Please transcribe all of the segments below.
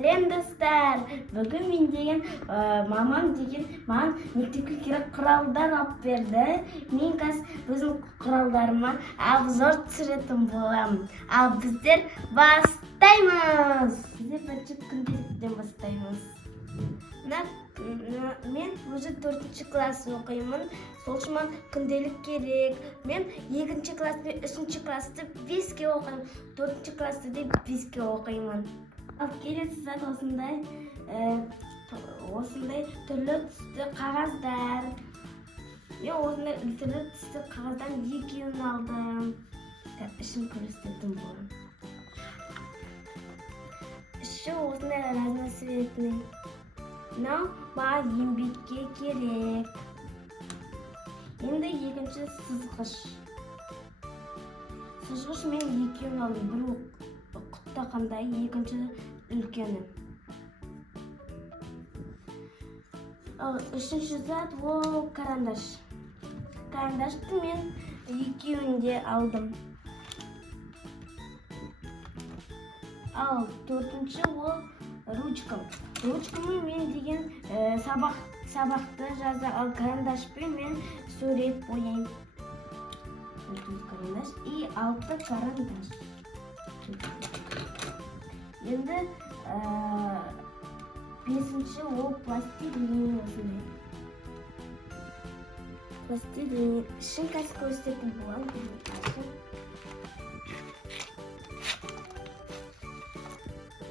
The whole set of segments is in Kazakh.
Сәлем достар! Бүгін мен деген мамам деген маған мектепке керек құралдар алып берді. Мен қазір өзім құралдарыма обзор түсіретін боламын. Ал біздер бастаймыз! Біздер бірінші күнделіктен бастаймыз. Мен уже 4-ші класс оқимын. Сол үшін маған күнделік керек. Мен 2-ші класс пен 3-ші классты 5-ке оқимын. 4-ші классты да 5-ке оқимын. Ал келесі зат осындай түрлі түсті қағаздар. Мен осындай түрлі түсті қағаздан 2-ін алдым. Ішін көрсететін боламын. Іші осындай разноцветный. Мынау маған еңбекке керек. Енді екінші сызғыш. Сызғыш мен 2-ін алдым. Бір құтта қандай, екінші үлкені. Ал үшінші зат ол карандаш. Карандашты мен 2-ін де алдым. Ал төртінші ол ручка. Ручкамы мен деген сабақты жаза, ал карандашпен мен сурет бояйым. Карандаш и 6 карандаш. Енді 5-ші ол пластилин. Пластилин ішін қазір көрсететін боламын.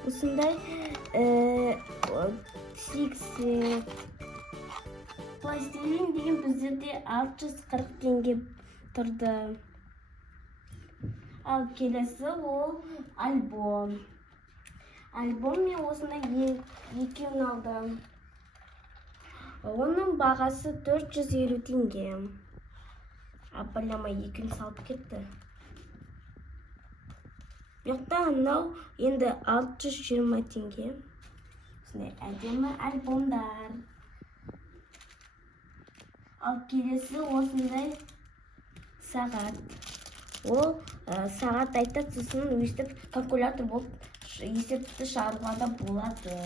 Осындай 8 пластилин деген біздерде 640 теңге тұрды. Ал келесі ол альбом. Альбом мен осындай 2-ін алдым. Оның бағасы 450 теңге. Апалама 2-ін салып кетті. Яқта анау енді 620 теңге. Осындай әдемі альбомдар. Ал келесі осындай сағат. Ол сағат айтады, сосын өстіп калькулятор болып есепті шығаруға да болады.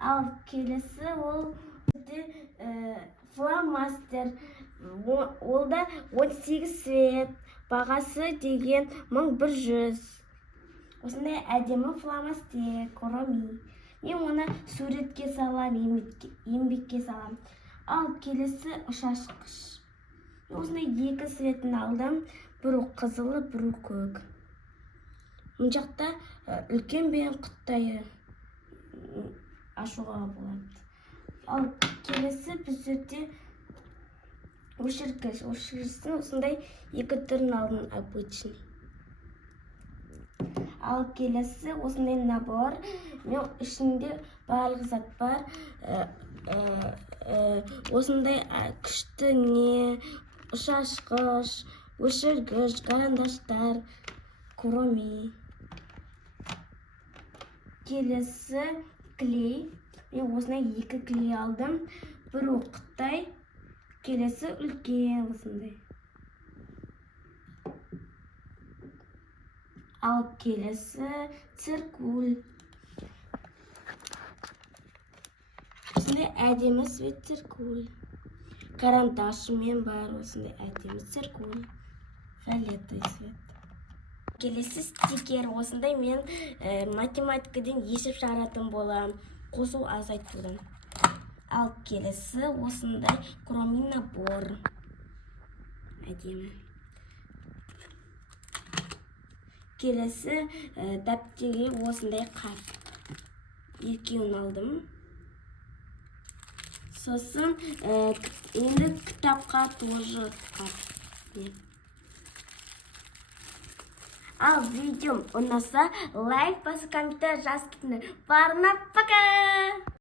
Ал келесі ол фломастер. Ол да 18 цвет. Бағасы деген 1100. Осындай әдемі фломастер, короми. Мен оны суретке салам, еңбекке салам. Ал келесі шашқыш. Осындай 2 цветін алдым. Бірі қызылы, бірі көк. Мұн жақта үлкен бен құттайы ашуға болады. Ал келесі біздерде өшіргіш. Өшіргіштің осындай 2 түрін алдым, обычный. Ал келесі осындай набор. Мен ішінде барлық зат бар. Осындай күшті не, шашқыш, өшіргіш, карандаштар, кроми. Келесі клей. Мен осындай 2 клей алдым. Бір оқыттай. Келесі үлкен осындай. Ал келесі циркуль. Осындай әдемі свет циркуль. Карандашымен бар осындай әдемі циркуль. Фиолетовый свет. Келесі стикер. Осындай мен математикадан есеп шығаратын болам. Қосу азайтудан. Ал келесі осындай кроми набор. Әдемі. Келесі дәптерге осындай қап. 2-ін алдым. Сосын енді кітапқа тоже қап. Ал видеом ұнаса лайк басып, комментарий жазып кетіңдер. Барына пока!